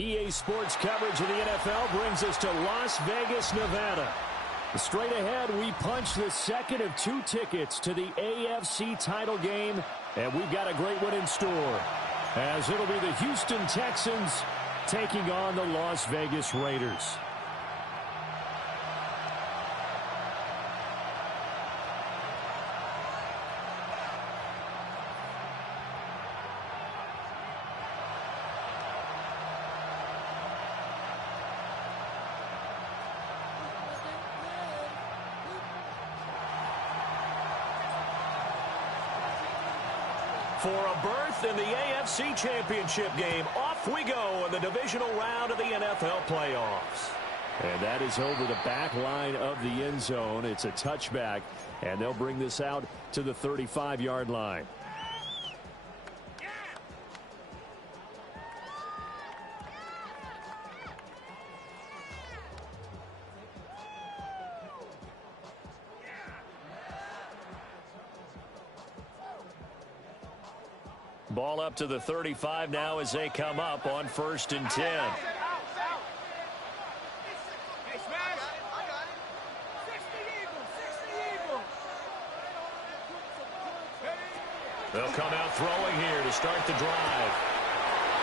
EA Sports coverage of the NFL brings us to Las Vegas, Nevada. Straight ahead, we punch the second of 2 tickets to the AFC title game, and we've got a great one in store, as it'll be the Houston Texans taking on the Las Vegas Raiders. For a berth in the AFC Championship game, off we go in the divisional round of the NFL playoffs. And that is over the back line of the end zone. It's a touchback, and they'll bring this out to the 35-yard line. Ball up to the 35 now as they come up on 1st and 10. They'll come out throwing here to start the drive.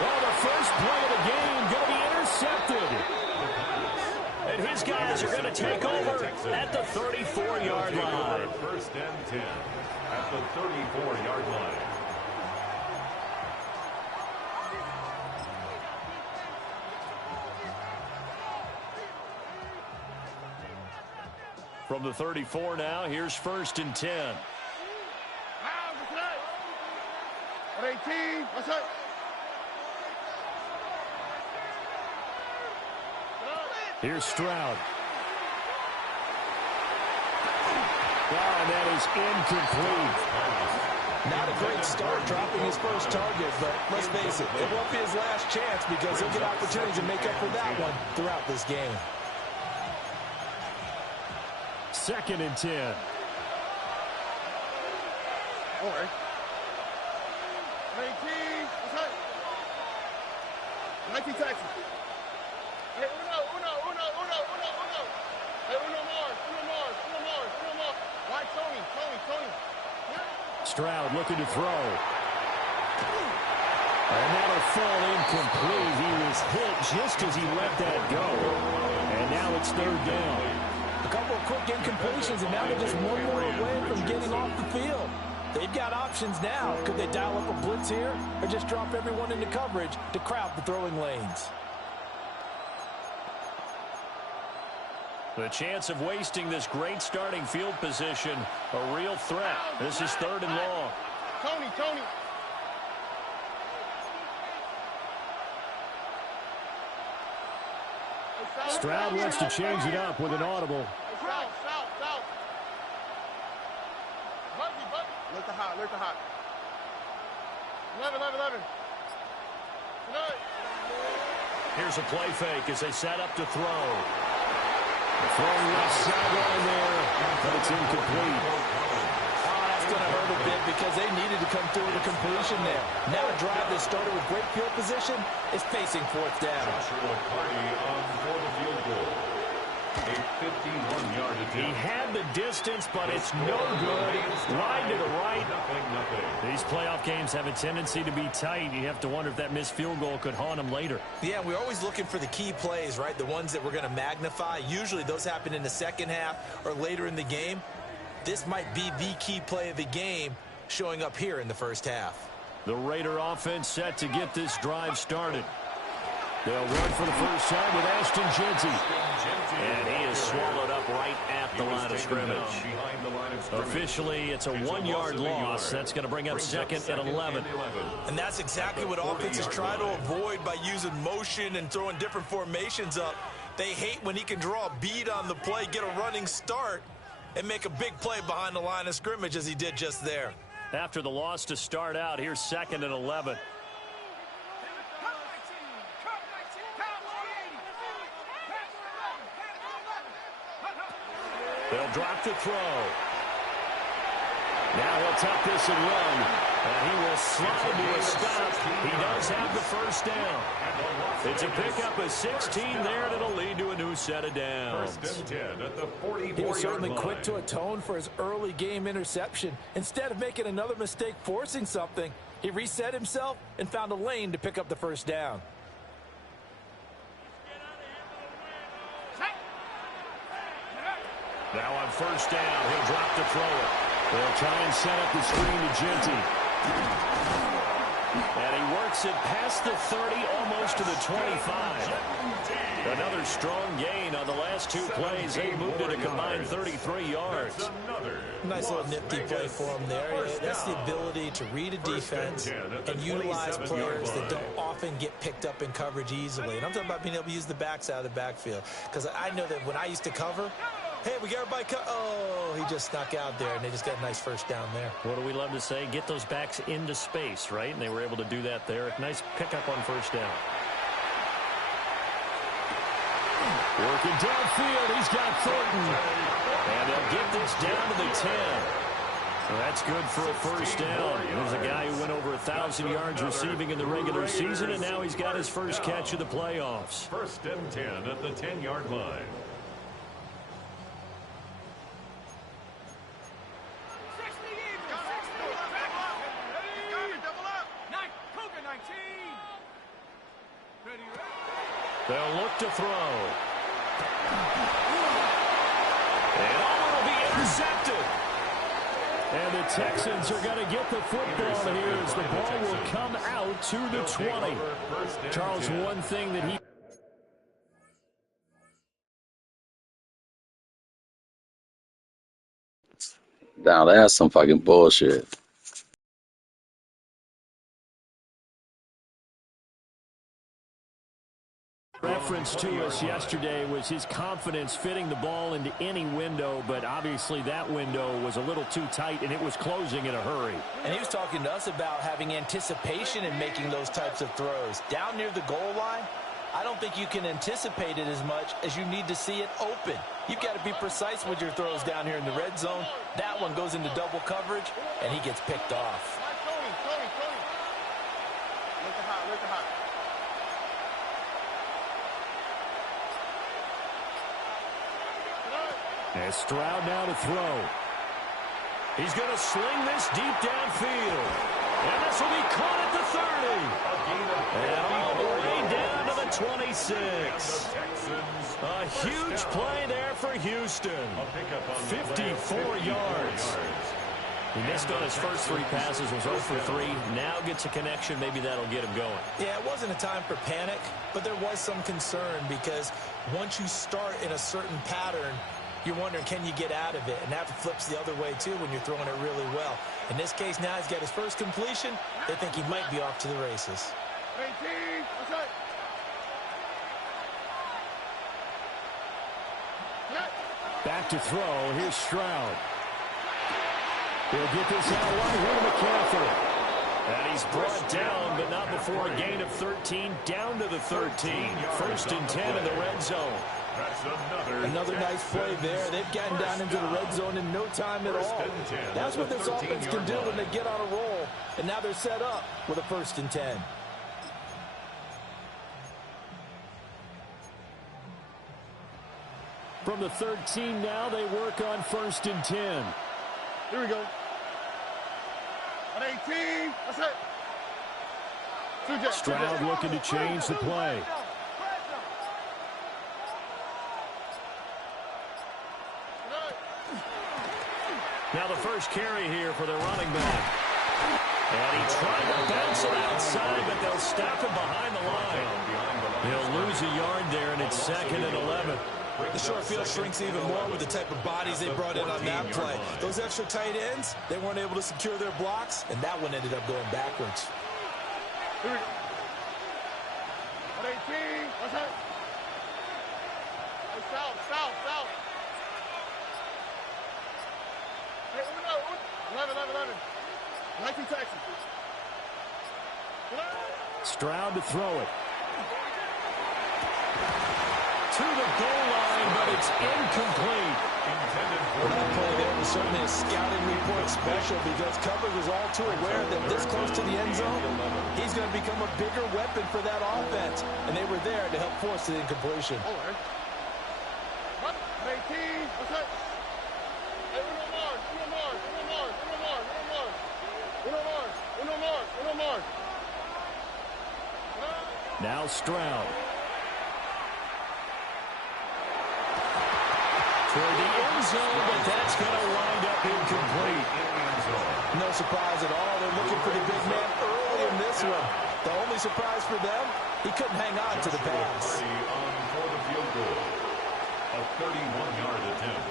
Oh, the first play of the game going to be intercepted. And his guys are going to take over at the 34-yard line. 1st and 10 at the 34-yard line. From the 34 now, here's 1st and 10. Here's Stroud. And that is incomplete. Not a great start dropping his first target, but let's face it, it won't be his last chance because he'll get opportunities to make up for that one throughout this game. 2nd and 10. All right. 19 Texas. Hey, uno. Hey, uno more. Why, Tony. Stroud looking to throw. And that'll fall incomplete. He was hit just as he let that go. And now it's 3rd down. A couple of quick incompletions, and now they're just one more away from getting off the field. They've got options now. Could they dial up a blitz here or just drop everyone into coverage to crowd the throwing lanes? The chance of wasting this great starting field position, a real threat. This is 3rd and long. Tony. Stroud wants to change it up with an audible. South. Let the hot. 11. Here's a play fake as they set up to throw. Throwing left sideline there, but it's incomplete. Oh, that's going to hurt a bit because they needed to come through with a completion there. Now a drive that started with great field position is facing 4th down. For the field goal. A 51-yard attempt. He had the distance, but it's no good. Wide to the right. Nothing. These playoff games have a tendency to be tight. You have to wonder if that missed field goal could haunt him later. Yeah, we're always looking for the key plays, right? The ones that we're going to magnify. Usually those happen in the second half or later in the game. This might be the key play of the game showing up here in the first half. The Raider offense set to get this drive started. They'll run for the first time with Ashton Jeanty. And he is swallowed up right at the line of scrimmage. Officially, it's a 1-yard loss. That's going to bring up 2nd and 11. And that's exactly what offenses try to avoid by using motion and throwing different formations up. They hate when he can draw a bead on the play, get a running start, and make a big play behind the line of scrimmage as he did just there. After the loss to start out, here's 2nd and 11. They'll drop the throw. Now he'll tuck this and run. And he will slide to a stop. He does have the first down. It's a pickup of 16 there, and it'll lead to a new set of downs. First and 10 at the 44-yard line. He was certainly quick to atone for his early game interception. Instead of making another mistake forcing something, he reset himself and found a lane to pick up the first down. Now on first down, he'll drop to throw it. They'll try and set up the screen to Genty. And he works it past the 30, almost to the 25. Another strong gain on the last two plays. They moved it a combined 33 yards. Nice little nifty play for him there. That's the ability to read a defense and utilize players that don't often get picked up in coverage easily. And I'm talking about being able to use the backs out of the backfield. Because I know that when I used to cover, hey, we got everybody cut. Oh, he just snuck out there, and they just got a nice first down there. What do we love to say? Get those backs into space, right? And they were able to do that there. Nice pickup on first down. Working downfield, he's got Thornton. And they'll get this down to the 10. Well, that's good for a first down. There's a guy who went over 1,000 yards receiving in the regular season, and now he's got his first catch of the playoffs. First and 10 at the 10-yard line. They'll look to throw. And it'll be intercepted. And the Texans are going to get the football here as the ball will come out to the 20. Charles, one thing that he... Now that's some fucking bullshit. Reference to us yesterday was his confidence fitting the ball into any window, but obviously that window was a little too tight and it was closing in a hurry. And he was talking to us about having anticipation in making those types of throws. Down near the goal line, I don't think you can anticipate it as much as you need to see it open. You've got to be precise with your throws down here in the red zone. That one goes into double coverage, and he gets picked off. Look at hot. And Stroud now to throw. He's going to sling this deep downfield. And this will be caught at the 30. And all the way down to the 26. A huge play there for Houston. 54 yards. He missed on his first three passes, was 0 for 3. Now gets a connection. Maybe that'll get him going. Yeah, it wasn't a time for panic, but there was some concern because once you start in a certain pattern, you're wondering, can you get out of it? And that flips the other way, too, when you're throwing it really well. In this case, now he's got his first completion. They think he might be off to the races. 18, what's that? Back to throw. Here's Stroud. He'll get this out wide here to McCaffrey. And he's brought down, but not before a gain of 13, down to the 13. First and 10 in the red zone. Another nice play there. They've gotten down into the red zone in no time at all. That's what this offense can do when they get on a roll. And now they're set up with a first and 10. From the 13 now, they work on first and 10. Here we go. On 18, what's that? Stroud looking to change the play. Now the first carry here for the running back. And he tried to bounce it outside, but they'll stop him behind the line. He'll lose a yard there, and it's second and 11. The short field shrinks even more with the type of bodies they brought in on that play. Those extra tight ends, they weren't able to secure their blocks, and that one ended up going backwards. Here we go. On 18, what's that? Hey, south. Hey, 11. 19 Texas. Stroud to throw it. To the goal line, but he It's incomplete. That play there was certainly a scouting report special because coverage was all too aware that this close to the end zone, he's going to become a bigger weapon for that offense. And they were there to help force the incompletion. Now Stroud. For the end zone, but that's going to wind up incomplete. No surprise at all. They're looking for the big man early in this one. The only surprise for them, he couldn't hang on to the pass. For the field goal. A 31-yard attempt.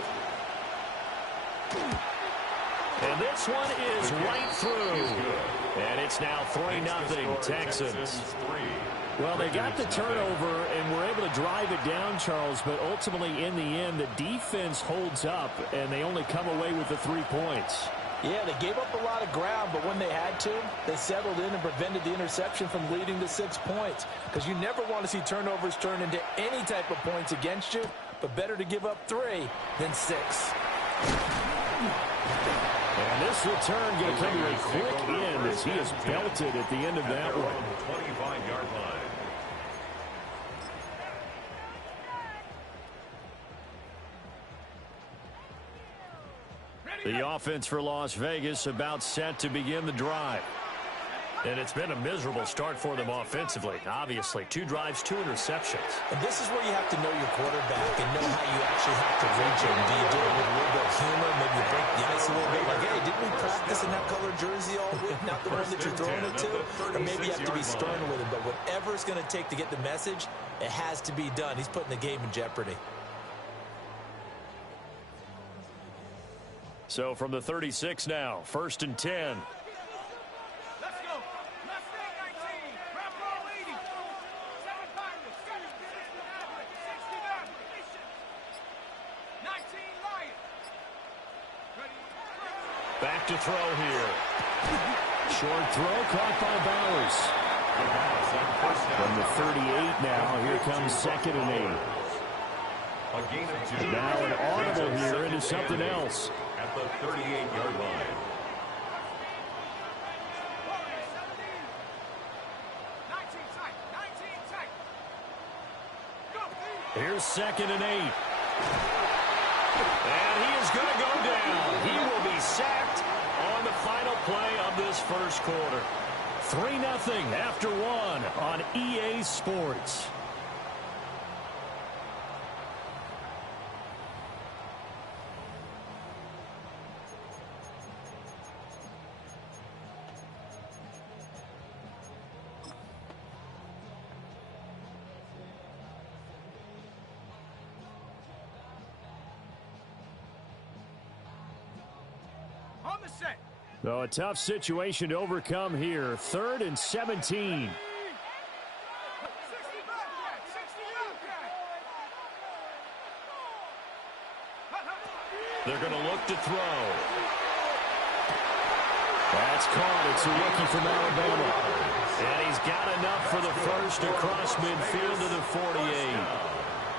And this one is right through. And it's now 3-0 Texans. Well, they got the turnover and were able to drive it down, Charles, but ultimately in the end, the defense holds up, and they only come away with the 3 points. Yeah, they gave up a lot of ground, but when they had to, they settled in and prevented the interception from leading to 6 points. Because you never want to see turnovers turn into any type of points against you, but better to give up 3 than 6. And this return going to come to a quick end as he is belted at the end of that one. 25-yard line. The offense for Las Vegas about set to begin the drive. And it's been a miserable start for them offensively. Obviously, 2 drives, 2 interceptions. And this is where you have to know your quarterback and know how you actually have to reach him. Do you do it with a little bit of humor, maybe you break the ice a little bit, like, hey, didn't we practice in that color jersey all week, not the one that you're throwing it to? Or maybe you have to be stern with him. But whatever it's going to take to get the message, it has to be done. He's putting the game in jeopardy. So from the 36 now, 1st and 10. Back to throw here. Short throw caught by Bowers. From the 38 now, here comes 2nd and 8. A gain of 2. Now an audible here into something else. At the 38-yard line. Here's 2nd and 8. And he is going to go down. He will be sacked on the final play of this first quarter. 3-0 after 1 on EA Sports. So a tough situation to overcome here. 3rd and 17. They're going to look to throw. That's caught. It's a rookie from Alabama. And he's got enough for the first across midfield to the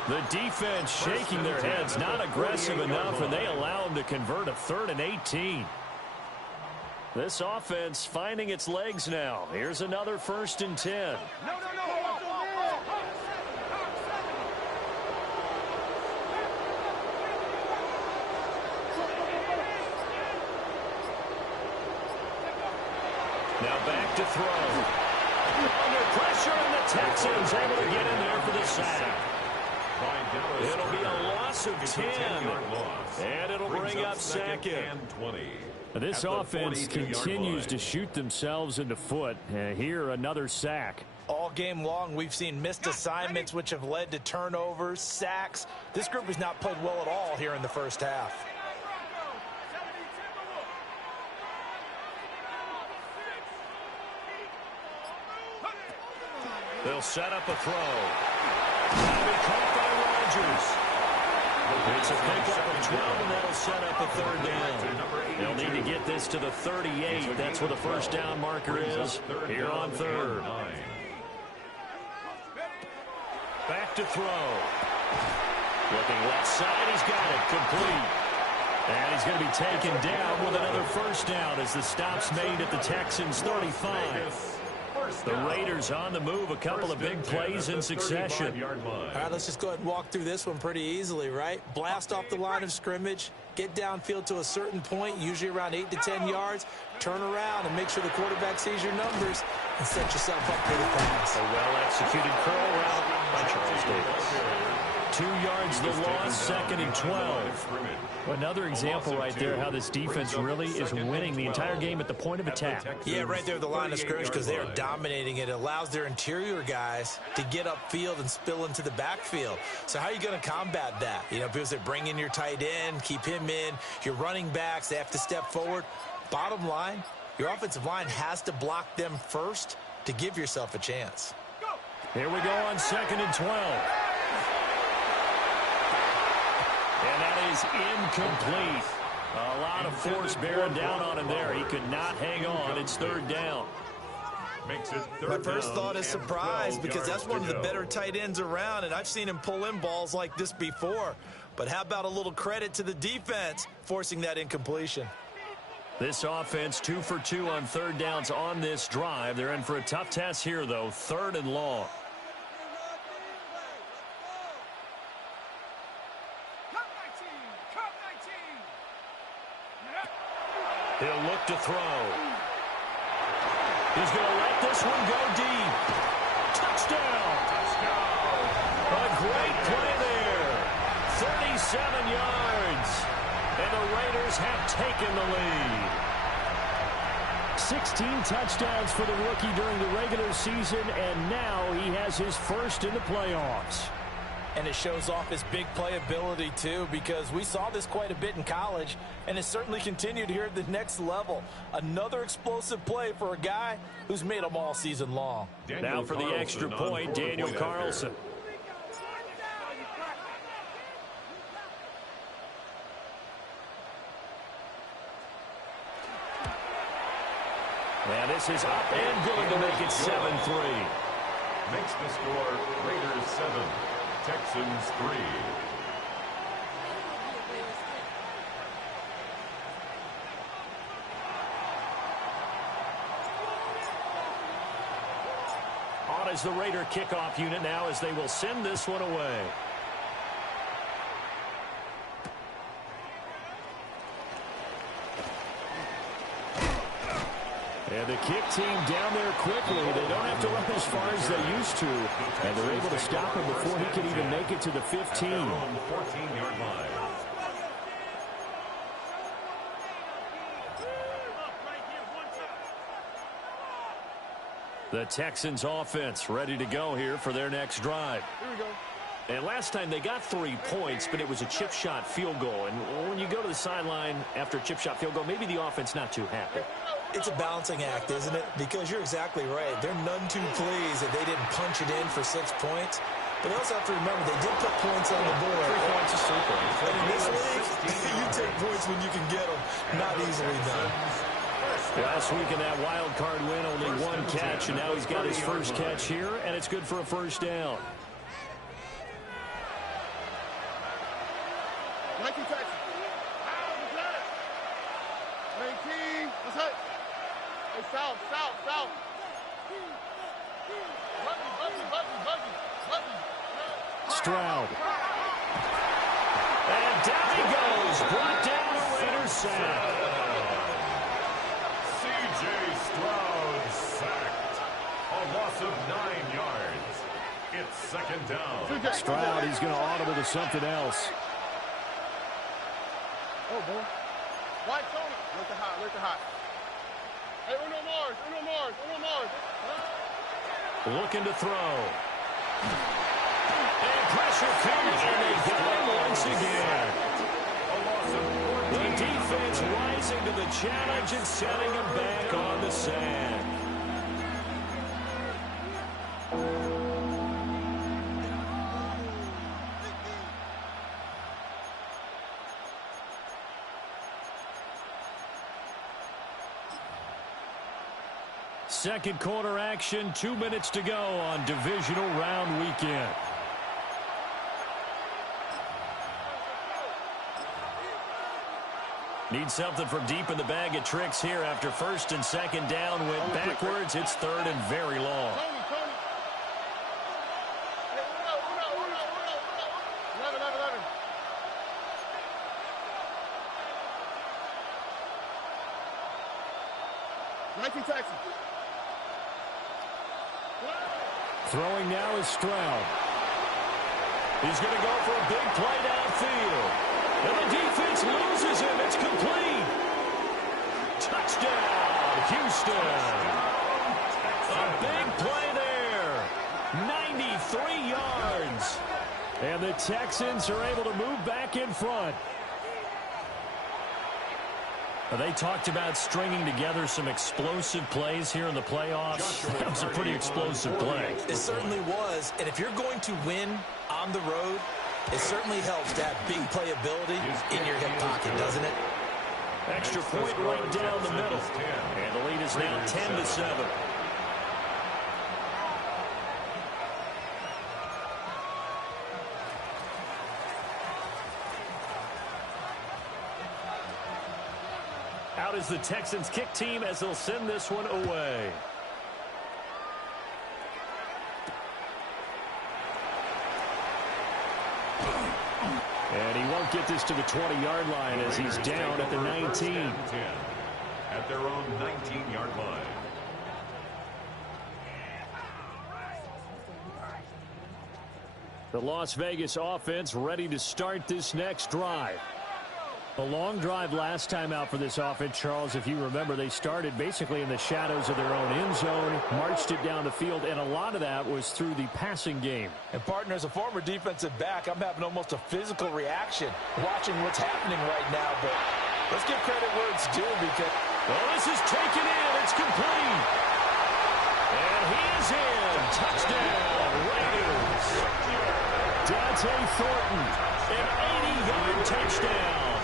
48. The defense shaking their heads, not aggressive enough, and they allow him to convert a 3rd and 18. This offense finding its legs now. Here's another 1st and 10. Now back to throw. Under pressure, and the Texans able to get in there for the sack. It'll be a loss of 10. And it'll bring up 2nd. This offense continues to shoot themselves in the foot. Here, another sack. All game long, we've seen missed assignments, which have led to turnovers, sacks. This group has not played well at all here in the first half. They'll set up a throw. That'll be caught by Rodgers. It's a pickup of 12, and that'll set up a 3rd down. They'll need to get this to the 38. That's where the first down marker is here on 3rd. Back to throw. Looking left side, he's got it, complete. And he's going to be taken down with another first down as the stop's made at the Texans' 35. The Raiders on the move, a couple of big plays in succession. All right, let's just go ahead and walk through this one pretty easily, right? Blast off the line of scrimmage, get downfield to a certain point, usually around 8 to 10 yards, turn around and make sure the quarterback sees your numbers and set yourself up for the pass. A well-executed curl route by Charles Davis. 2 yards the loss, 2nd and 12. Another example right there how this defense really is winning the entire game at the point of attack. Yeah, right there at the line of scrimmage because they are dominating it. It allows their interior guys to get upfield and spill into the backfield. So how are you going to combat that? You know, because they bring in your tight end, keep him in. Your running backs, they have to step forward. Bottom line, your offensive line has to block them first to give yourself a chance. Here we go on 2nd and 12. And that is incomplete. A lot of force bearing down on him there. He could not hang on. It's 3rd down. My first thought is surprise because that's one of the better tight ends around, and I've seen him pull in balls like this before. But how about a little credit to the defense forcing that incompletion? This offense 2 for 2 on 3rd downs on this drive. They're in for a tough test here, though. 3rd and long. He'll look to throw. He's going to let this one go deep. Touchdown. A great play there. 37 yards. And the Raiders have taken the lead. 16 touchdowns for the rookie during the regular season, and now he has his first in the playoffs. And it shows off his big playability, too, because we saw this quite a bit in college, and it's certainly continued here at the next level. Another explosive play for a guy who's made them all season long. Now for the extra point, Daniel Carlson. And this is up and good to make it 7-3. Makes the score Raiders 7. Texans 3. On is the Raider kickoff unit now as they will send this one away. And the kick team down there quickly. They don't have to run as far as they used to. And they're able to stop him before he can even make it to the 15. 14-yard line. The Texans offense ready to go here for their next drive. Here we go. And last time they got 3 points, but it was a chip shot field goal. And when you go to the sideline after a chip shot field goal, maybe the offense not too happy. It's a balancing act, isn't it? Because you're exactly right. They're none too pleased that they didn't punch it in for 6 points. But they also have to remember they did put points on the board. 3 points is 3 points. And in this league, you take points when you can get them. Not easily done. Last week in that wild card win, only 1 catch, and now he's got his first catch here, and it's good for a first down. 19 Texans. 19. Let's hit. Hey, south. Buggy. Stroud. And down he goes. Brought down a Raiders sack. C.J. Stroud sacked. A loss of 9 yards. It's 2nd down. Stroud, he's going to audible to something else. Oh, boy. White zone. Look at hot. Hey, Uno Mars. Looking to throw. And pressure coming, and they got him once again. The defense rising to the challenge and setting him back on the sand. Second quarter action, 2 minutes to go on divisional round weekend. Need something from deep in the bag of tricks here after first and second down went backwards. It's third and very long. Tony. Hey, uno. 11. 19 Texas. Throwing now is Stroud. He's going to go for a big play downfield. And the defense loses him. It's complete. Touchdown, Houston. A big play there. 93 yards. And the Texans are able to move back in front. They talked about stringing together some explosive plays here in the playoffs. That was a pretty explosive play. It certainly was. And if you're going to win on the road, it certainly helps to have big playability in your hip pocket, doesn't it? Extra point right down the middle. And the lead is now 10-7. Out is the Texans kick team as they'll send this one away. And he won't get this to the 20-yard line as he's down at the 19. At their own 19-yard line. The Las Vegas offense ready to start this next drive. A long drive last time out for this offense, Charles. If you remember, they started basically in the shadows of their own end zone, marched it down the field, and a lot of that was through the passing game. And, partner, as a former defensive back, I'm having almost a physical reaction watching what's happening right now. But let's give credit where it's due because... Well, this is taken in. It's complete. And he is in. Touchdown, Raiders. Dante Thornton, an 80-yard touchdown.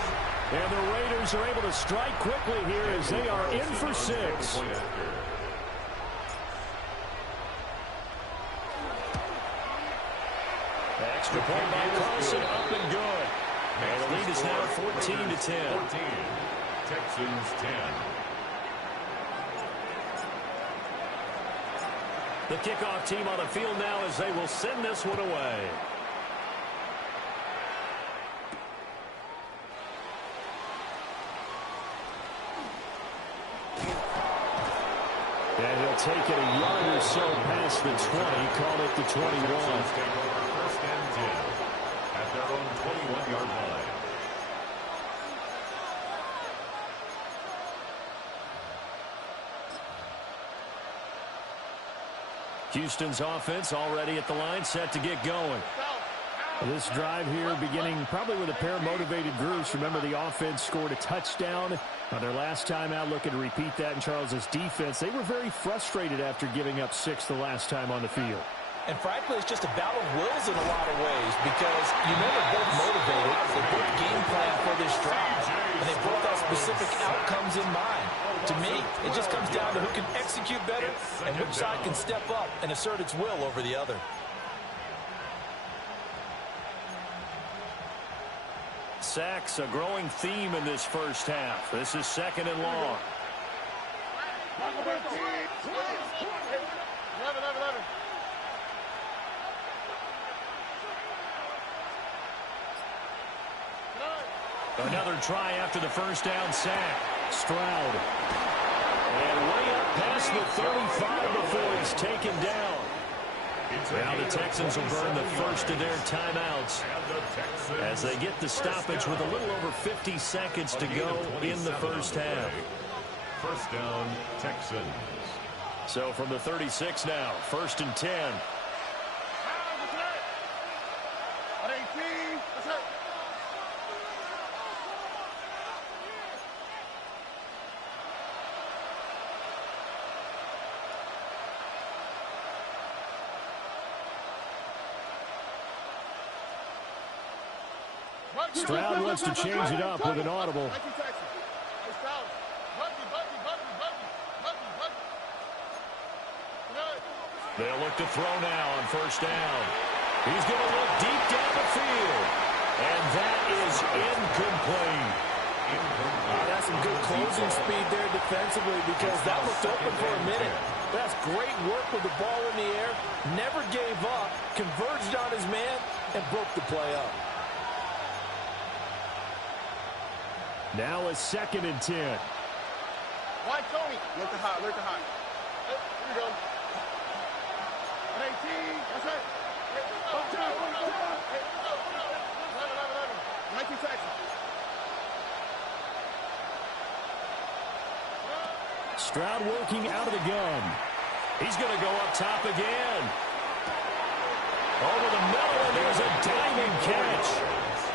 And the Raiders are able to strike quickly here as they are in for 6. Extra point by Carlson, up and good. And the lead is now 14-10. Texans 10. The kickoff team on the field now as they will send this one away. And he'll take it a yard or so past the 20, call it the 21. First and 10 at their own 21-yard line. Houston's offense already at the line, set to get going. This drive here beginning probably with a pair of motivated groups. Remember, the offense scored a touchdown on their last time out, looking to repeat that in Charles's defense. They were very frustrated after giving up 6 the last time on the field. And frankly, it's just a battle of wills in a lot of ways because you know they're both motivated. They both game plan for this drive, and they both have specific outcomes in mind. To me, it just comes down to who can execute better and which side can step up and assert its will over the other. Sacks, a growing theme in this first half. This is second and long. 11. Another try after the first down sack. Stroud. And way up past the 35 before he's taken down. Now the Texans will burn the first of their timeouts as they get the stoppage with a little over 50 seconds to go in the first half. First down, Texans. So from the 36 now, first and 10. Stroud wants to change it up with an audible. They'll look to throw now on first down. He's going to look deep down the field. And that is incomplete. That's some good closing speed there defensively because that looked open for a minute. That's great work with the ball in the air. Never gave up, converged on his man, and broke the play up. Now a 2nd and 10. Wide Tony. Look to hot, look to hot. Hey, here we go. 18. That's right. Hey, up top, up top. Hey, 11. 19 Texas. Stroud working out of the gun. He's going to go up top again. Over the middle, and there's a diving catch.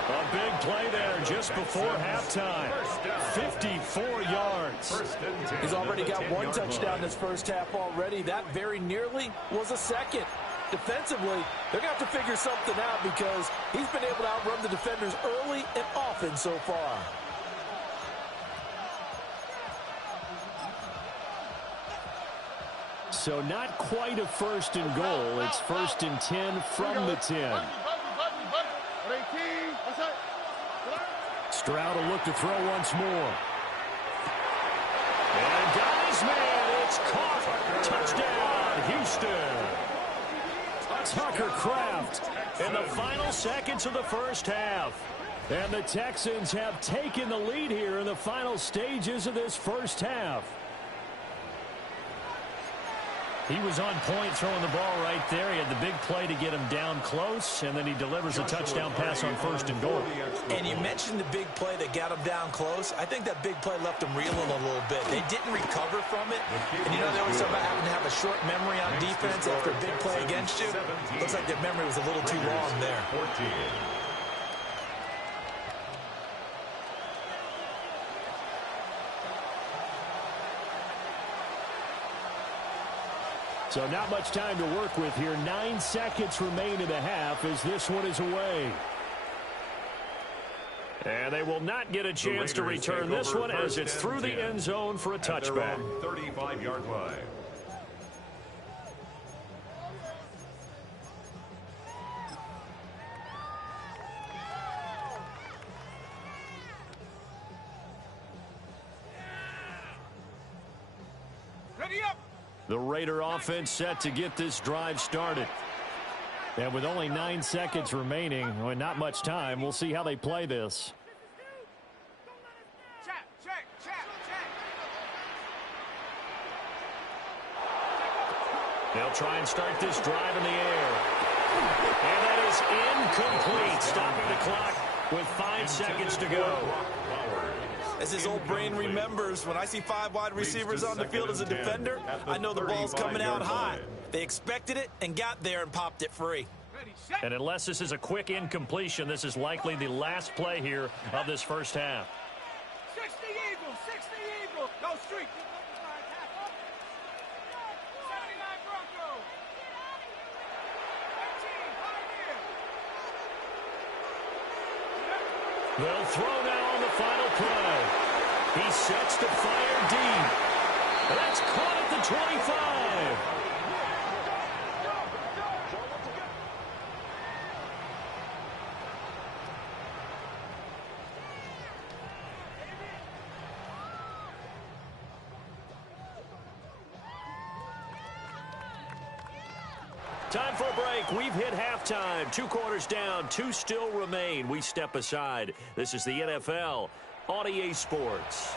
A big play there just before halftime. 54 yards. He's already got 1 touchdown this first half already. That very nearly was a 2nd. Defensively, they're going to have to figure something out because he's been able to outrun the defenders early and often so far. So not quite a 1st and goal. It's 1st and 10 from the 10. Stroud will look to throw once more. And got his man. It's caught. Touchdown, Houston. Tucker Kraft in the final seconds of the first half. And the Texans have taken the lead here in the final stages of this first half. He was on point throwing the ball right there. He had the big play to get him down close, and then he delivers a touchdown pass on 1st and goal. And you mentioned the big play that got him down close. I think that big play left him reeling a little bit. They didn't recover from it. And you know, they always talk about having to have a short memory on defense after a big play against you. Looks like their memory was a little too long there. So not much time to work with here. 9 seconds remain in the half as this one is away. And they will not get a chance to return this one as it's through the end zone for a touchback. 35-yard line. Ready up. The Raider offense set to get this drive started. And with only 9 seconds remaining, well, not much time, we'll see how they play this. Check. They'll try and start this drive in the air. And that is incomplete, stopping the clock with 5 seconds to go. As his old brain remembers, when I see 5 wide receivers on the field as a defender, I know the ball's coming out hot. They expected it and got there and popped it free. And unless this is a quick incompletion, this is likely the last play here of this first half. 60 Eagles, 60 Eagles. Go street. 79 Broncos. 13, They'll throw now on the final play. He sets to fire deep. That's caught at the 25. Time for a break. We've hit halftime. 2 quarters down. 2 still remain. We step aside. This is the NFL on EA Sports.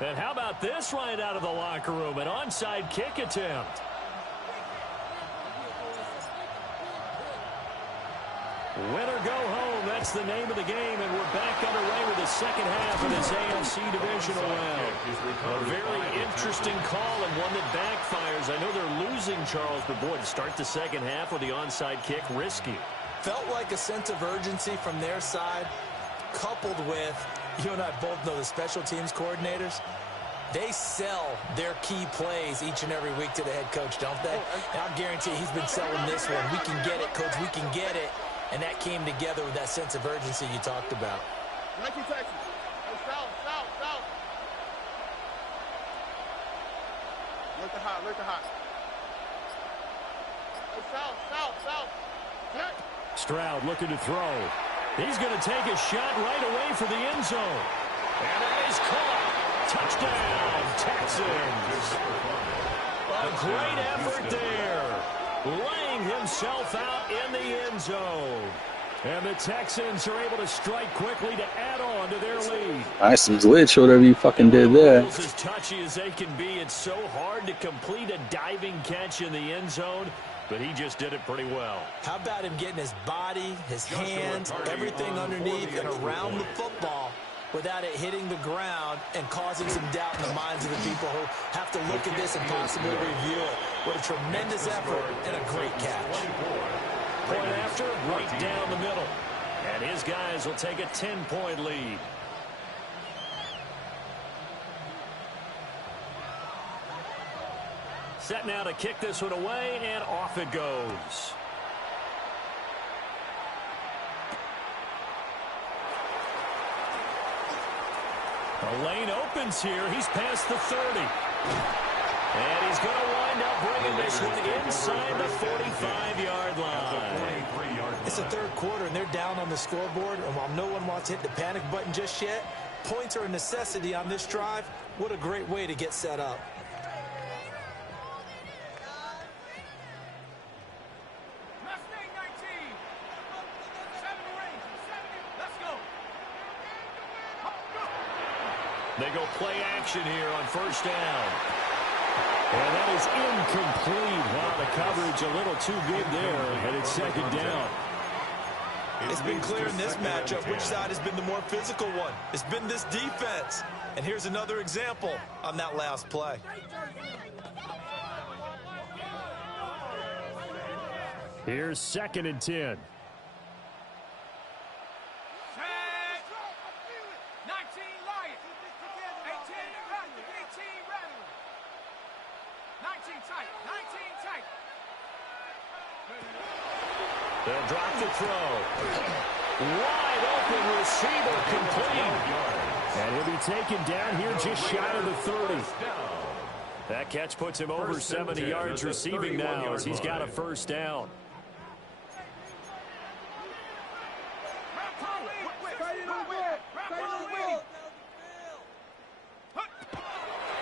And how about this right out of the locker room? An onside kick attempt. Win or go home, that's the name of the game, and we're back underway with the second half of this AFC divisional round. A very interesting call and one that backfires. I know they're losing, Charles, but boy, to start the second half with the onside kick, risky. Felt like a sense of urgency from their side, coupled with, you and I both know the special teams coordinators, they sell their key plays each and every week to the head coach, don't they? And I'll guarantee he's been selling this one. We can get it, coach, we can get it. And that came together with that sense of urgency you talked about. 19 Texas. Hey, south. Look to hot. Stroud looking to throw. He's going to take a shot right away for the end zone. And it is caught. Touchdown, Texans. A great effort there. Laying himself out in the end zone. And the Texans are able to strike quickly to add on to their lead. Nice glitch, whatever you fucking did there. As touchy as they can be, it's so hard to complete a diving catch in the end zone, but he just did it pretty well. How about him getting his body, his hands, everything underneath and around the football without it hitting the ground and causing some doubt in the minds of the people who have to look at this and possibly review it. What a tremendous effort and a great catch. Point after, right down the middle. And his guys will take a 10-point lead. Set now to kick this one away, and off it goes. The lane opens here. He's past the 30. And he's going to wind up bringing this one inside the 45-yard line. It's the third quarter, and they're down on the scoreboard. And while no one wants to hit the panic button just yet, points are a necessity on this drive. What a great way to get set up. They go play action here on first down. And that is incomplete. Wow, the coverage a little too good there, and it's second down. It's been clear in this matchup which side has been the more physical one. It's been this defense. And here's another example on that last play. Here's 2nd and 10. They'll drop the throw. Wide open receiver complete. And he'll be taken down here just shy of the 30. That catch puts him over 70 yards receiving now as he's got a first down.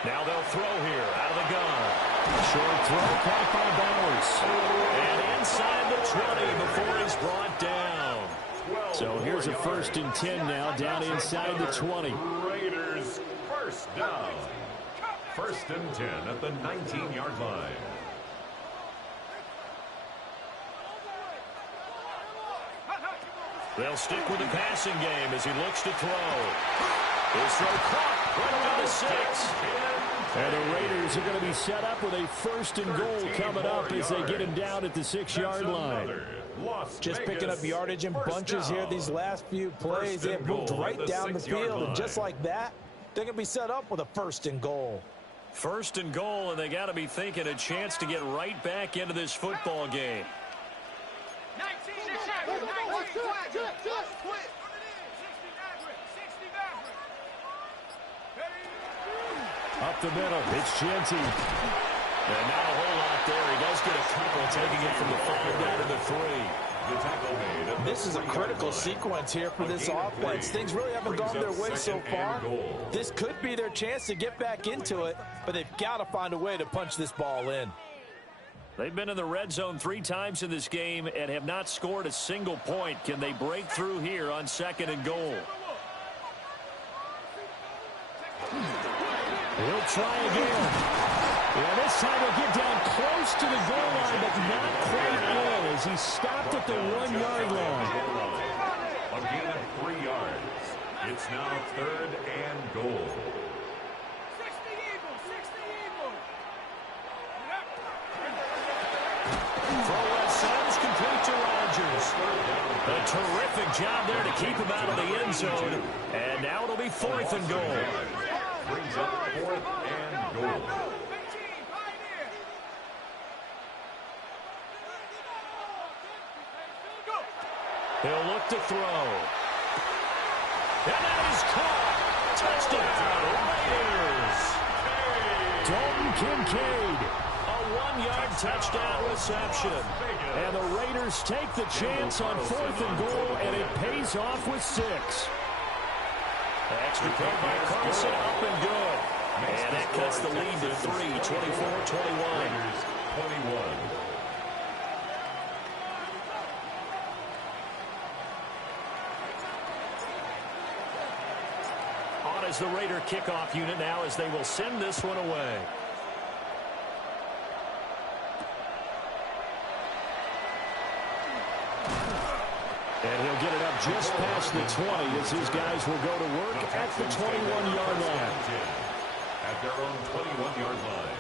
Now they'll throw here out of the gun. Short throw caught by Bowers. And inside the 20 before he's brought down. So here's a 1st and 10 now down inside the 20. Raiders first down. 1st and 10 at the 19-yard line. They'll stick with the passing game as he looks to throw. His throw caught right around the 6. And the Raiders are going to be set up with a 1st and goal coming up as they get him down at the 6-yard line. Just picking up yardage in bunches here these last few plays. They have moved right down the field, and just like that, they're going to be set up with a 1st and goal. 1st and goal, and they got to be thinking a chance to get right back into this football game. Up the middle, it's Genty. And not a whole lot there. He does get a couple, taking it from the 5 down to the 3. This is a critical sequence here for this offense. Things really haven't gone their way so far. This could be their chance to get back into it, but they've got to find a way to punch this ball in. They've been in the red zone 3 times in this game and have not scored a single point. Can they break through here on 2nd and goal? He'll try again. Yeah, this time he'll get down close to the goal line, but not quite in as he stopped at the 1-yard line. Again at 3 yards. It's now 3rd and goal. Throw left side is complete to Rodgers. A terrific job there to keep him out of the end zone. And now it'll be 4th and goal. Brings up 4th and goal. He'll look to throw. And that is caught. Touchdown, Raiders. Dalton Kincaid. A one-yard touchdown reception. And the Raiders take the chance on 4th and goal, and it pays off with 6. Extra point by Carlson, up and good. And that cuts the lead to 3, 24-21. 21. On is the Raider kickoff unit now as they will send this one away. And he'll get it up just past the 20 as his guys will go to work at the 21-yard line. At their own 21-yard line.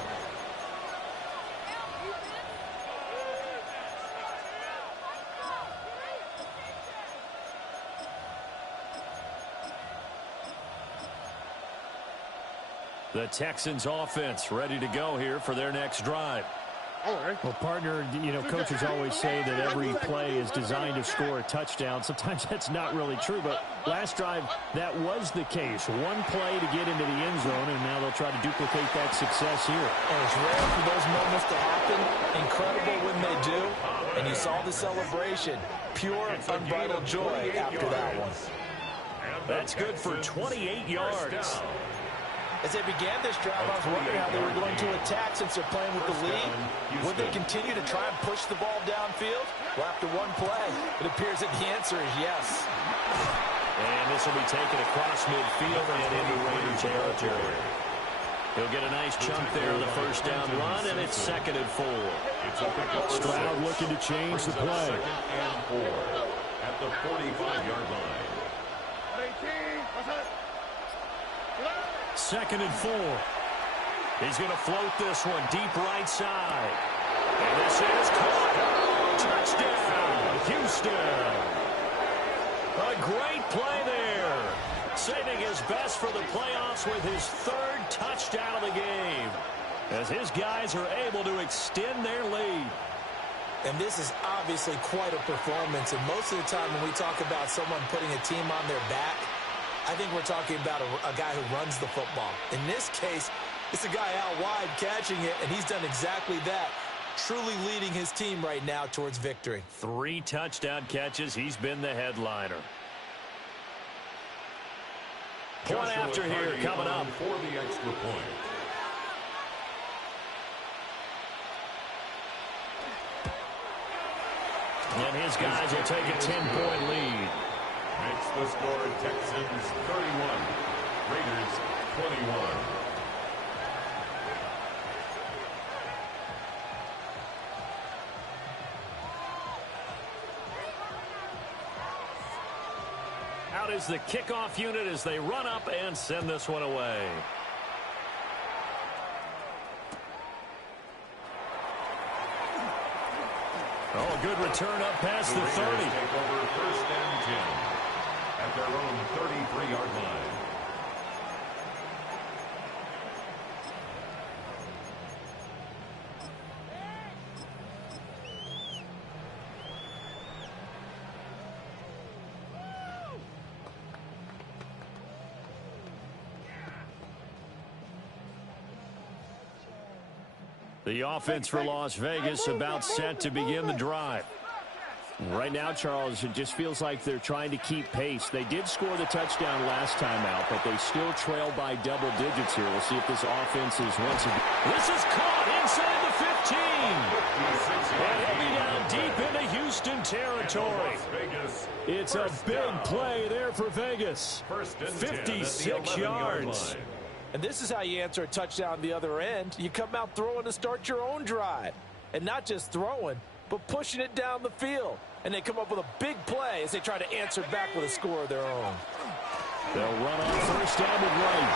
The Texans offense ready to go here for their next drive. Well, partner, you know, coaches always say that every play is designed to score a touchdown. Sometimes that's not really true, but last drive, that was the case. One play to get into the end zone, and now they'll try to duplicate that success here. And it's rare for those moments to happen. Incredible when they do. And you saw the celebration. Pure, unbridled joy after that one. That's good for 28 yards. As they began this drive, I was wondering how they were going to attack since they're playing with the lead. Would they continue to try and push the ball downfield? Well, after one play, it appears that the answer is yes. And this will be taken across midfield and into Raider territory. He'll get a nice chunk there on the first down run, and it's 2nd and 4. Stroud looking to change the play. 2nd and 4 at the 45-yard line. 2nd and 4. He's going to float this one deep right side. And this is caught. Touchdown, Houston. A great play there. Saving his best for the playoffs with his 3rd touchdown of the game. As his guys are able to extend their lead. And this is obviously quite a performance. And most of the time when we talk about someone putting a team on their back, I think we're talking about a guy who runs the football. In this case, it's a guy out wide catching it, and he's done exactly that, truly leading his team right now towards victory. 3 touchdown catches. He's been the headliner. Point after here coming up. For the extra point. And his guys will take a 10-point lead. Makes the score Texans 31, Raiders 21. Out is the kickoff unit as they run up and send this one away. Oh, a good return up past the 30. Take over 1st and 10 at their own 33-yard line. The offense for Las Vegas about set to begin the drive. Right now, Charles, it just feels like they're trying to keep pace. They did score the touchdown last time out, but they still trail by double digits here. We'll see if this offense is once again. This is caught inside the 15. And he'll be down deep into Houston territory. It's a big play there for Vegas. 56 yards. And this is how you answer a touchdown on the other end. You come out throwing to start your own drive. And not just throwing, but pushing it down the field. And they come up with a big play as they try to answer back with a score of their own. They'll run on first down with Wright.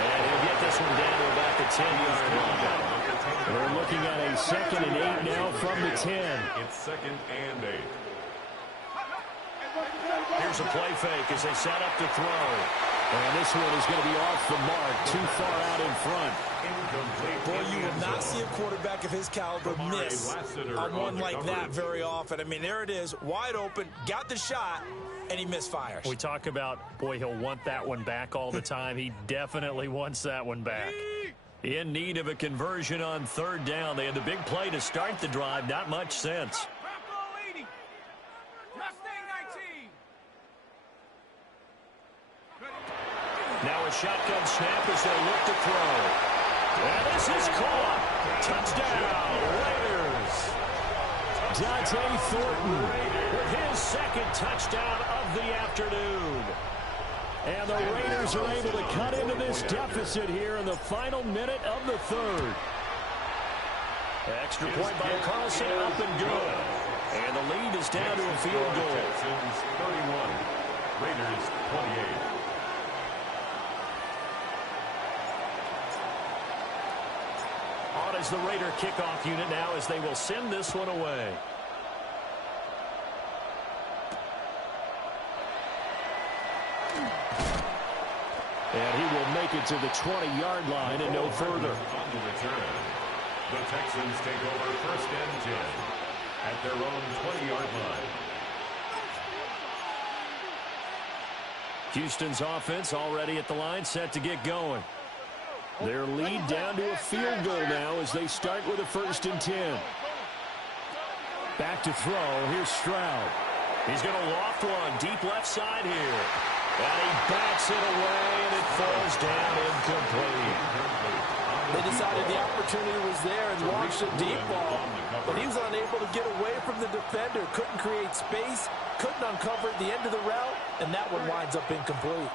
And he'll get this one down to about the 10-yard line. We're looking at a 2nd and 8 now from the 10. It's 2nd and 8. Here's a play fake as they set up to throw. And this one is going to be off the mark, too far out in front. Boy, you will not see a quarterback of his caliber miss on one like that very often. I mean, there it is, wide open, got the shot, and he misfires. We talk about, boy, he'll want that one back all the time. He definitely wants that one back. In need of a conversion on third down. They had the big play to start the drive. Not much sense. Now a shotgun snap as they look to throw. And this is caught. Touchdown, Raiders. Dante Thornton with his second touchdown of the afternoon. And the Raiders are able to cut into this deficit here in the final minute of the third. Extra point by Carlson, up and good. And the lead is down to a field goal. Texans 31, Raiders 28. On is the Raider kickoff unit now as they will send this one away. And he will make it to the 20-yard line and no further. On the return, the Texans take over first and 10 at their own 20-yard line. Houston's offense already at the line, set to get going. Their lead down to a field goal now as they start with a first and 10. Back to throw. Here's Stroud. He's going to loft one deep left side here. And he backs it away, and it falls down incomplete. They decided the opportunity was there and launched a deep ball, but he was unable to get away from the defender. Couldn't create space, couldn't uncover the end of the route, and that one winds up incomplete.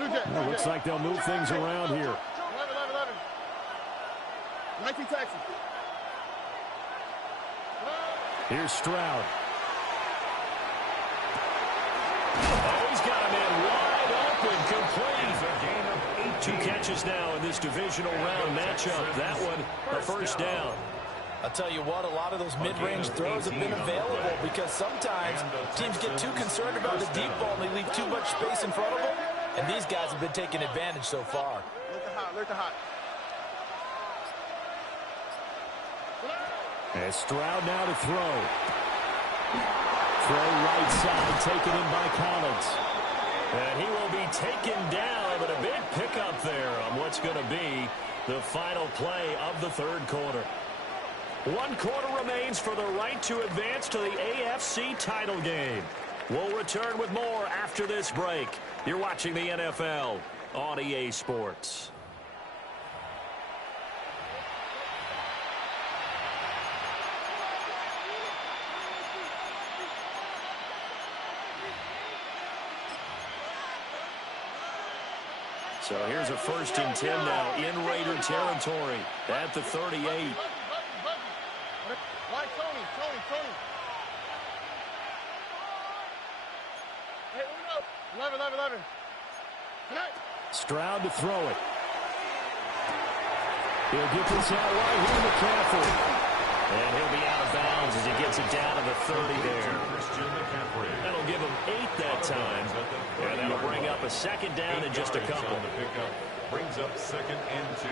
Well, looks like they'll move things around here. 19 Texans. Here's Stroud. Oh, he's got a man wide open, complete. 2 catches now in this divisional round matchup. That one, a first down. I'll tell you what, a lot of those mid-range throws have been available because sometimes teams get too concerned about the deep ball and they leave too much space in front of them, and these guys have been taking advantage so far. Look hot. And Stroud now to throw. Throw right side, taken in by Collins. And he will be taken down, but a big pickup there on what's going to be the final play of the third quarter. 1 quarter remains for the right to advance to the AFC title game. We'll return with more after this break. You're watching the NFL on EA Sports. So here's a first and 10 now in Raider territory at the 38. Why, Tony? Hey, 11. Stroud to throw it. He'll get this out right here to McCaffrey. And he'll be out of bounds as he gets it down to the 30 there. That'll give him 8 that time. And that'll bring up a second down in just a couple. The pickup brings up second and 2.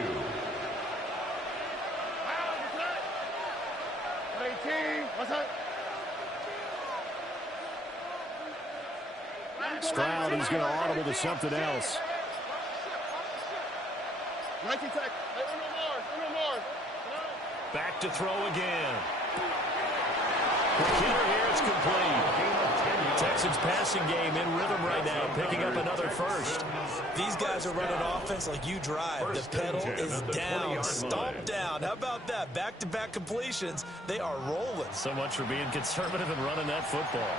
18. What's that? Stroud is going to audible to something else. 19 Texans. Hey, Uno Mars. Back to throw again. The killer here, it's complete. Texans passing game in rhythm right now, picking up another first. These guys are running offense like you drive. The pedal is down, stomp down. How about that? Back-to-back completions. They are rolling. So much for being conservative and running that football.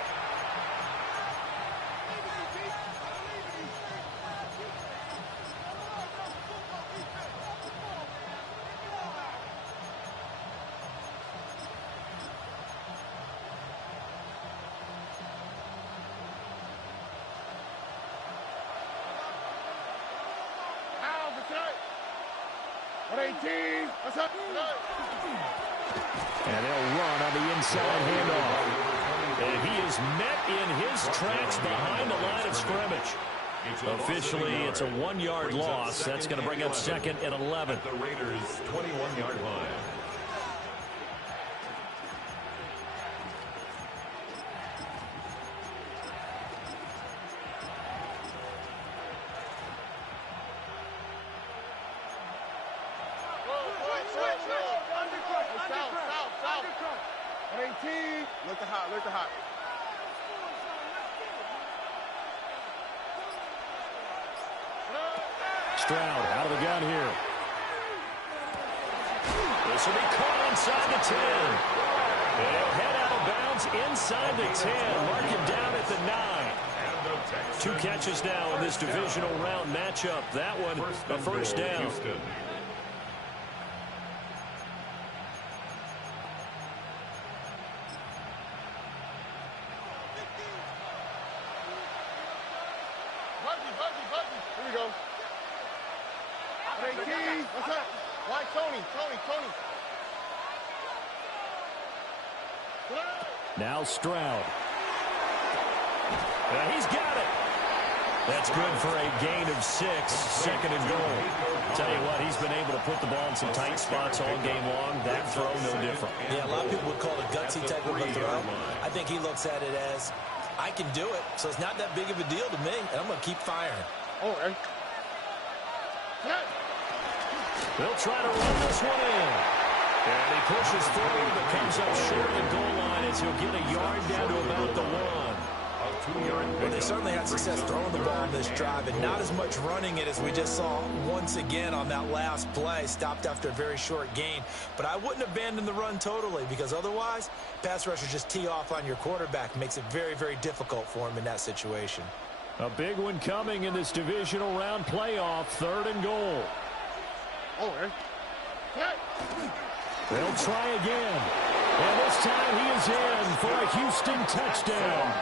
And they'll run on the inside handoff. And he is met in his tracks behind the line of scrimmage. Officially, it's a 1-yard loss. That's going to bring up second and 11. The Raiders' 21-yard line. South. At 18. Look to hot. Stroud out of the gun here. This will be caught inside the 10. They'll head out of bounds inside the 10. Mark him down at the 9. 2 catches now in this divisional round matchup. That one, a first down. Here we go. 18. What's up? Why, Tony. Now Stroud. He's got it. That's good for a gain of 6, 2nd and goal. Tell you what, he's been able to put the ball in some tight spots all game long. That throw, no different. Yeah, a lot of people would call it a gutsy type of a throw. I think he looks at it as, I can do it, so it's not that big of a deal to me, and I'm going to keep firing. They'll try to run this one in. And he pushes forward, but comes up short of the goal line as he'll get a yard down to about the 1. Well, they certainly had success throwing the ball on this drive, and not as much running it as we just saw once again on that last play. Stopped after a very short gain. But I wouldn't abandon the run totally, because otherwise, pass rushers just tee off on your quarterback. Makes it very, very difficult for him in that situation. A big one coming in this divisional round playoff, 3rd and goal. They'll try again. And this time he is in for a Houston touchdown.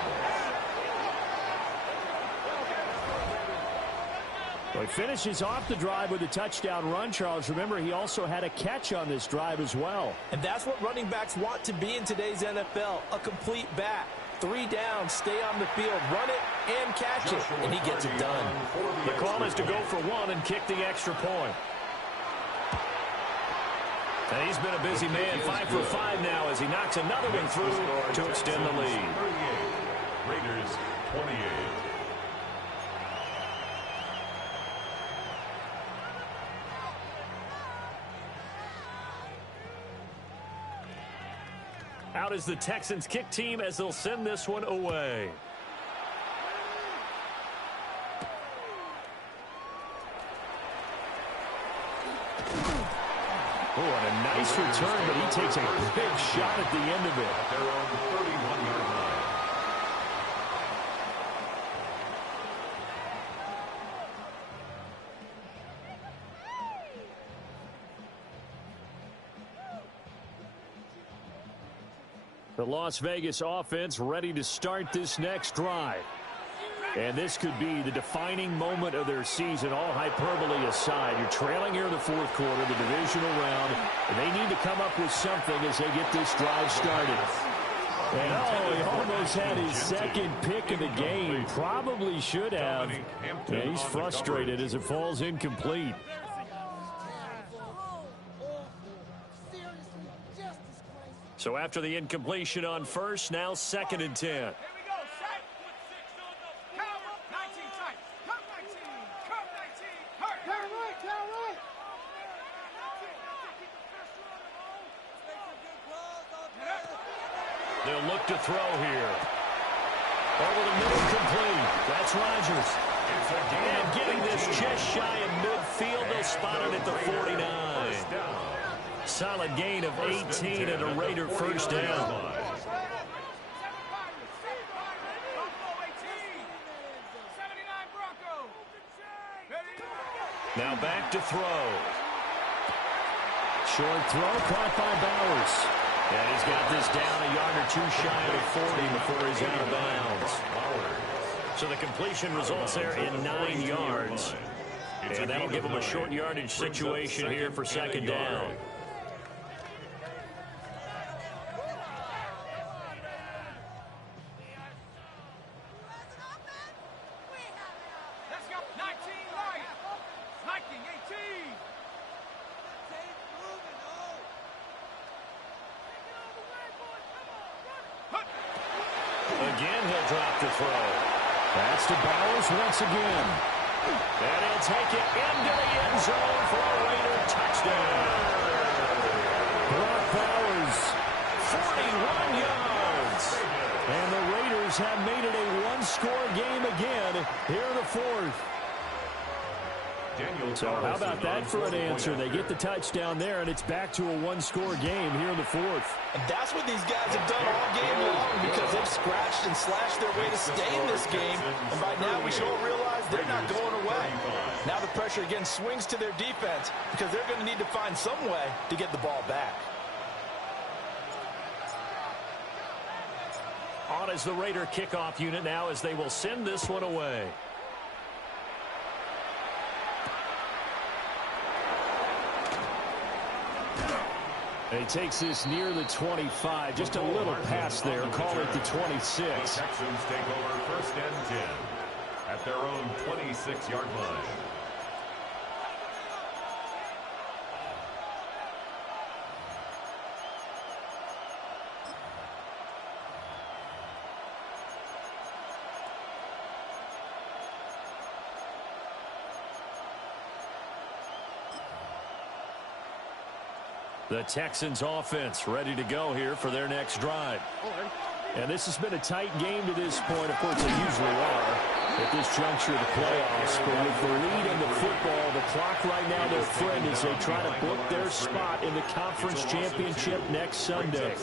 Well, he finishes off the drive with a touchdown run, Charles. Remember, he also had a catch on this drive as well. And that's what running backs want to be in today's NFL, a complete back. 3 down, stay on the field, run it, and catch it. And he gets it done. The call is to go for 1 and kick the extra point. And he's been a busy man, 5 for 5 now as he knocks another one through to extend the lead. Raiders 28. Out is the Texans kick team as they'll send this one away. Oh, and a nice return, but he takes a big shot at the end of it. They're on the 31-yard line. The Las Vegas offense ready to start this next drive. And this could be the defining moment of their season, all hyperbole aside. You're trailing here in the 4th quarter, the divisional round, and they need to come up with something as they get this drive started. And he almost had his 2nd pick of the game. Probably should have. And he's frustrated as it falls incomplete. So after the incompletion on first, now 2nd and 10. They'll look to throw here. Over the middle, complete. That's Rodgers. And getting this just shy of midfield, they'll spot it at the 49. Solid gain of 18 and a Raider first down. Now back to throw. Short throw caught by Bowers. And he's got this down a yard or 2 shy of 40 before he's out of bounds. So the completion results there in 9 yards. And that'll give him a short yardage situation here for 2nd down. Again, he'll drop the throw. That's to Bowers once again. And he'll take it into the end zone for a Raider touchdown. Brought back 41 yards. And the Raiders have made it a one-score game again here in the fourth. So how about that for an answer? They get the touchdown there, and it's back to a one-score game here in the fourth. And that's what these guys have done all game long, because they've scratched and slashed their way to stay in this game. And by now we should all realize they're not going away. Now the pressure again swings to their defense, because they're going to need to find some way to get the ball back. On is the Raider kickoff unit now, as they will send this one away. He takes this near the 25, just a little pass there, call it the 26. The Texans take over first and 10 at their own 26-yard line. The Texans offense ready to go here for their next drive. And this has been a tight game to this point. Of course, they usually are at this juncture of the playoffs. But with the lead in the football, the clock right now their friend as they try to book their spot in the conference championship next Sunday.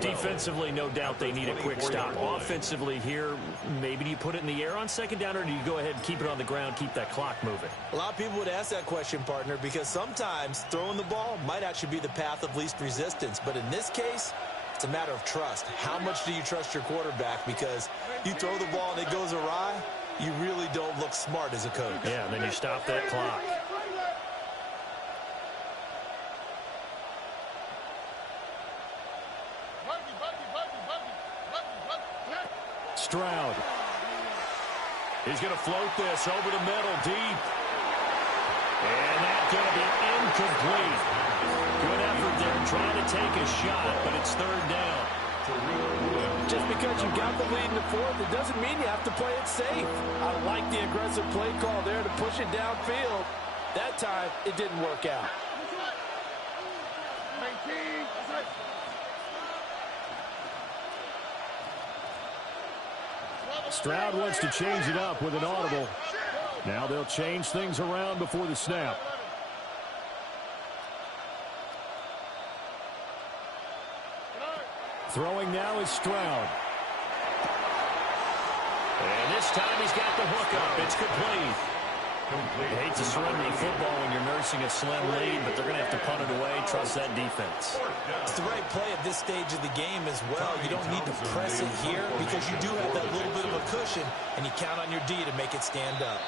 Defensively, no doubt they need a quick stop. Offensively here, maybe do you put it in the air on second down, or do you go ahead and keep it on the ground, keep that clock moving? A lot of people would ask that question, partner, because sometimes throwing the ball might actually be the path of least resistance. But in this case, it's a matter of trust. How much do you trust your quarterback? Because you throw the ball and it goes awry, you really don't look smart as a coach. Yeah, and then you stop that clock. Stroud. He's going to float this over the middle, deep. And that's going to be incomplete. Good effort there trying to take a shot, but it's third down. Just because you got the lead in the fourth, it doesn't mean you have to play it safe. I like the aggressive play call there to push it downfield. That time, it didn't work out. Stroud wants to change it up with an audible. Now they'll change things around before the snap. Throwing now is Stroud. And this time he's got the hook up. It's complete. You hate to surrender the football when you're nursing a slim lead, but they're going to have to punt it away. Trust that defense. It's the right play at this stage of the game as well. You don't need to press it here because you do have that little bit of a cushion, and you count on your D to make it stand up.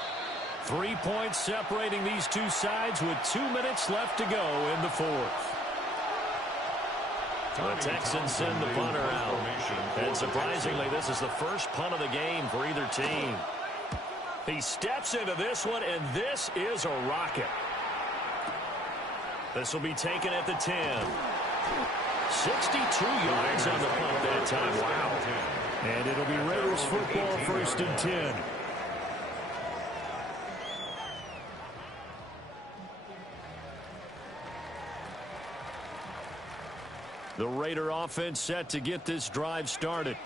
3 points separating these two sides with 2 minutes left to go in the fourth. The Texans send the punter out. And surprisingly, this is the first punt of the game for either team. He steps into this one, and this is a rocket. This will be taken at the 10. 62 yards on the punt that time. Wow. And it'll be Raiders football, first and 10. The Raider offense set to get this drive started.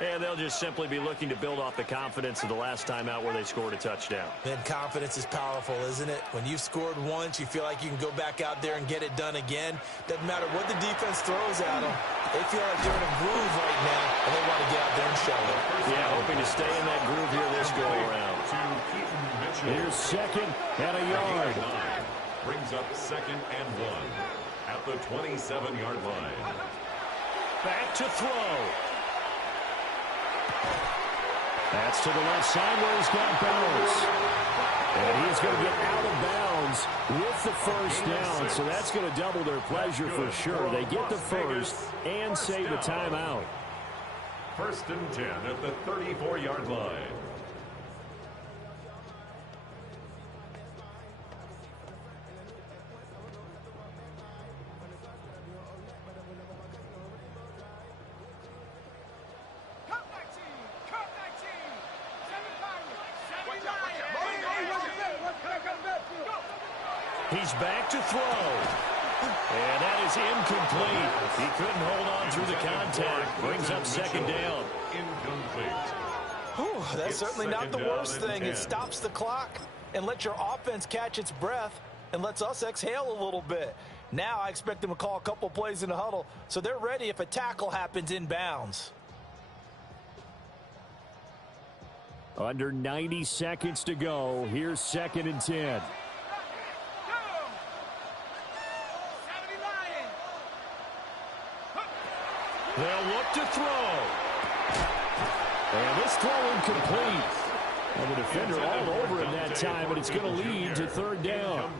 And they'll just simply be looking to build off the confidence of the last time out where they scored a touchdown. And confidence is powerful, isn't it? When you've scored once, you feel like you can go back out there and get it done again. Doesn't matter what the defense throws at them. They feel like they're in a groove right now, and they want to get out there and show it. Yeah, hoping to stay in that groove here this go-around. Here's second and a yard. Brings up second and 1 at the 27-yard line. Back to throw. That's to the left side where he's got balance. And he's going to get out of bounds with the first down. So that's going to double their pleasure for sure. They get the first and save the timeout. First and 10 at the 34-yard line. He's back to throw. And that is incomplete. He couldn't hold on through the contact. Brings up second down. Incomplete. Whew, that's certainly not the worst thing. It stops the clock and lets your offense catch its breath and lets us exhale a little bit. Now I expect them to call a couple plays in the huddle so they're ready if a tackle happens inbounds. Under 90 seconds to go. Here's 2nd and 10. They'll look to throw. And this throw incomplete. And the defender all over him that time, but it's going to lead to 3rd down.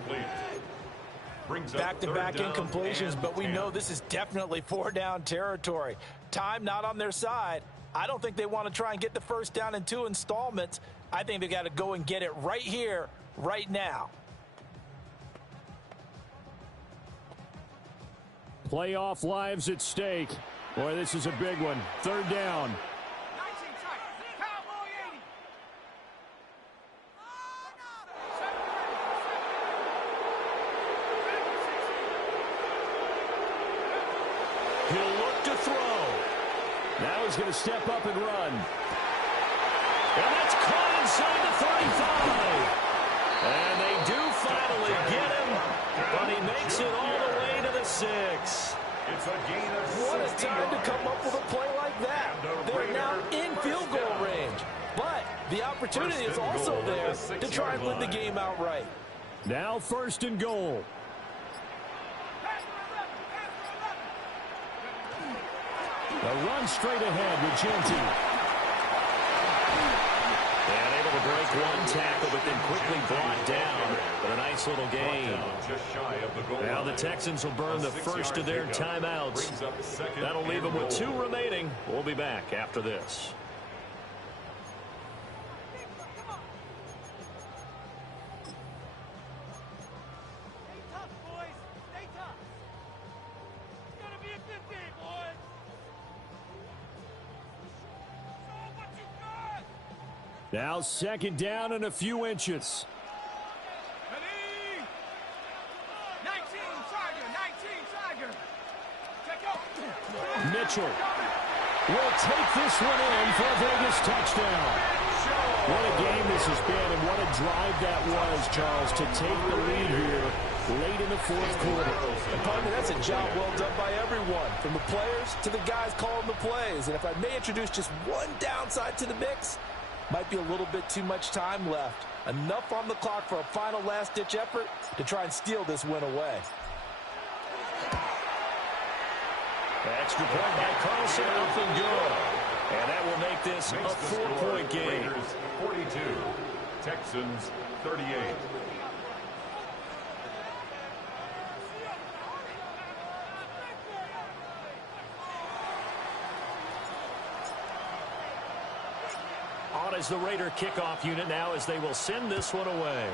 Back-to-back incompletions, but we know this is definitely 4-down territory. Time not on their side. I don't think they want to try and get the first down in 2 installments. I think they got to go and get it right here, right now. Playoff lives at stake. Boy, this is a big one. 3rd down. He'll look to throw. Now he's going to step up and run. And that's caught inside the 35. And they do finally get him, but he makes it all the way to the 6. It's a gain of 60 What a time to yards. come up with a play like that. They're now in field goal range. But the opportunity is also there to try and win the game outright. Now 1st and goal. A run straight ahead with Genty. And able to break one tackle, but then quickly brought down with a nice little gain. Now the Texans will burn the first of their timeouts. That'll leave them with 2 remaining. We'll be back after this. Now 2nd down and a few inches. Mitchell will take this one in for a Vegas touchdown. What a game this has been, and what a drive that was, Charles, to take the lead here late in the 4th quarter. And partner, that's a job well done by everyone, from the players to the guys calling the plays. And if I may introduce just one downside to the mix, might be a little bit too much time left. Enough on the clock for a final last-ditch effort to try and steal this win away. Extra point by Carlson, up and good. And that will make this a 4-point game. Raiders 42, Texans 38. On is the Raider kickoff unit now as they will send this one away.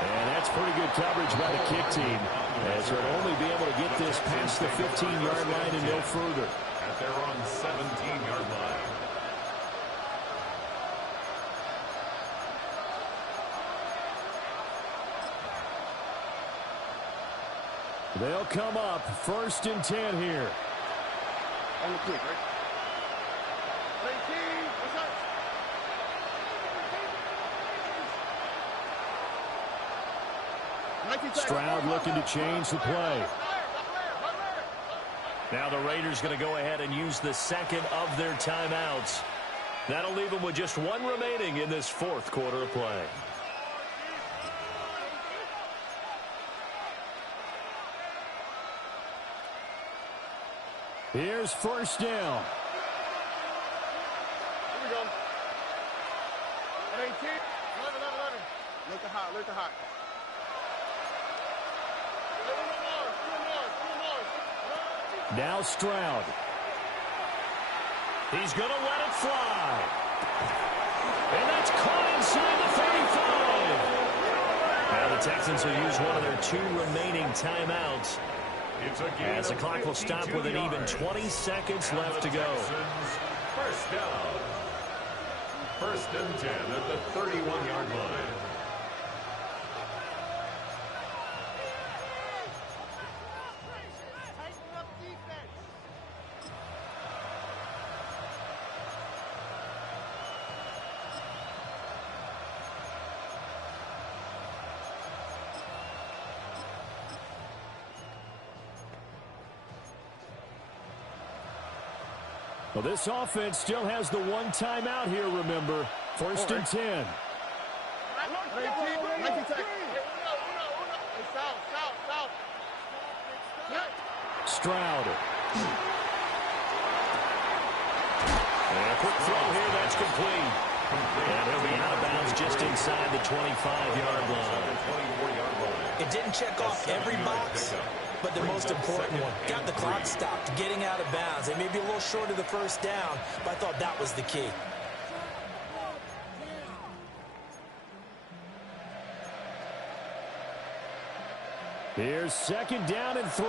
And that's pretty good coverage by the kick team, as they'll only be able to get this past the 15-yard line and no further. At their own 17-yard line. They'll come up 1st and 10 here. On the quick, right? 18, what's up? Stroud looking to change the play. Now the Raiders going to go ahead and use the 2nd of their timeouts. That'll leave them with just 1 remaining in this 4th quarter of play. Here's 1st down. Here we go. At 18, 11. Look at hot, look at hot. Now Stroud. He's going to let it fly. And that's caught inside the 35. Now the Texans will use one of their 2 remaining timeouts, as the clock will stop with an even 20 seconds left to go. First down. First and 10 at the 31-yard line. Well, this offense still has the one timeout here, remember. First and 10. Stroud. And a quick throw here, that's complete. And he'll be out of bounds just inside the 25-yard line. It didn't check off every box, but the most important one. Got the clock stopped, getting out of bounds. They may be a little short of the first down, but I thought that was the key. Here's second down and 3.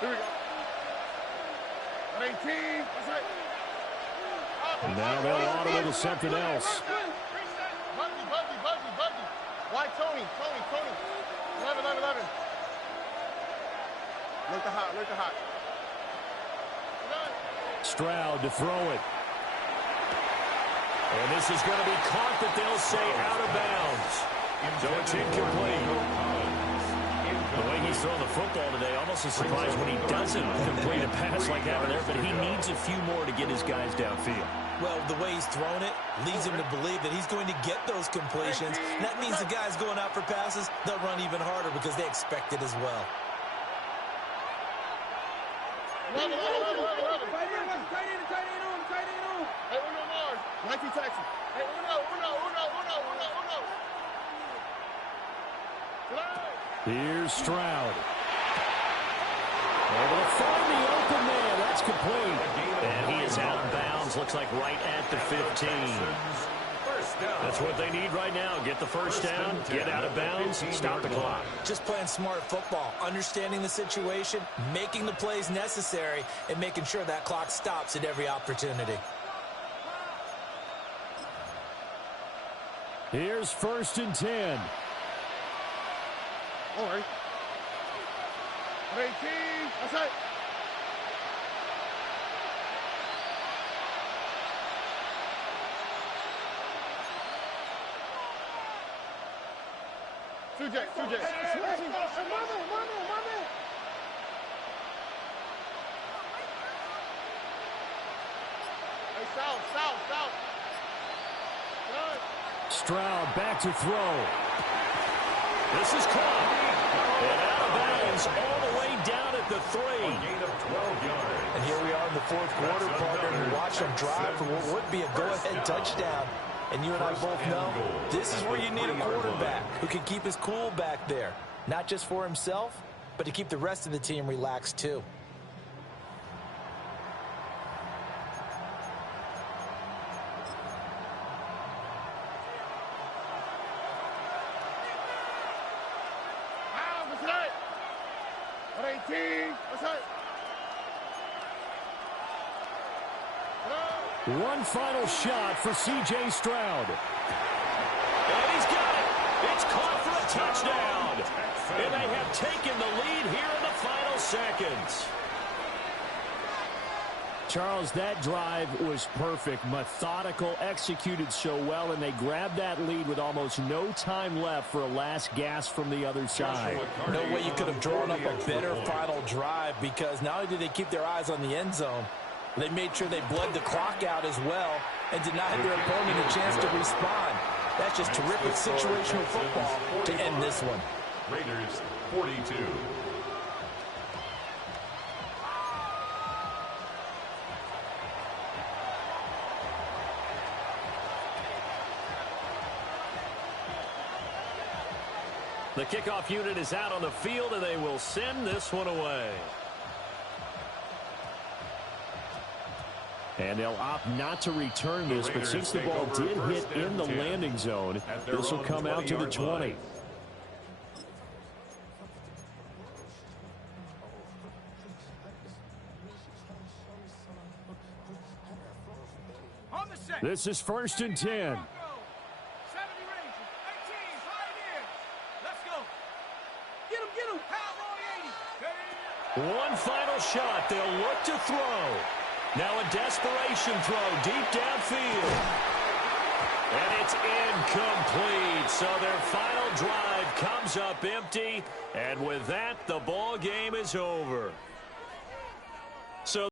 Here we go. 18. That's right. And now they'll audible to something else. Buggy. Why Tony? 11. Look the hot. Stroud to throw it. And this is going to be caught, but they'll say out of bounds. So it's incomplete. The way he's throwing the football today, almost a surprise when he doesn't complete a pass like that there, but he needs a few more to get his guys downfield. Well, the way he's thrown it leads him to believe that he's going to get those completions. And that means the guys going out for passes, they'll run even harder because they expect it as well. Tight end on. Hey, Uno Mars. Nike Taxi. Hey, Uno. Here's Stroud. Able to find the open man. That's complete. And he is out of bounds. Looks like right at the 15. That's what they need right now. Get the first down, get out of bounds, stop the clock. Just playing smart football, understanding the situation, making the plays necessary, and making sure that clock stops at every opportunity. Here's first and 10. All right. 18. That's right. Two J. Hey, south. Stroud back to throw. This is caught. And out of bounds all the way down at the 3. A gain of 12 yards. And here we are in the fourth quarter, partner, and watch them drive for what would be a go-ahead touchdown. And you and I both know this is where you need a quarterback who can keep his cool back there. Not just for himself, but to keep the rest of the team relaxed too. One final shot for C.J. Stroud. And he's got it. It's caught for a touchdown. And they have taken the lead here in the final seconds. Charles, that drive was perfect, methodical, executed so well, and they grabbed that lead with almost no time left for a last gasp from the other side. No way you could have drawn up a better final drive, because not only did they keep their eyes on the end zone, they made sure they bled the clock out as well and denied their opponent a chance to respond. That's just terrific situational football to end this one. Raiders 42. The kickoff unit is out on the field, and they will send this one away. And they'll opt not to return this, but since the ball did hit in the landing zone, this will come out to the 20. On the set. This is 1st and 10. One final shot. They'll look to throw. Now a desperation throw deep downfield. And it's incomplete. So their final drive comes up empty. And with that, the ball game is over.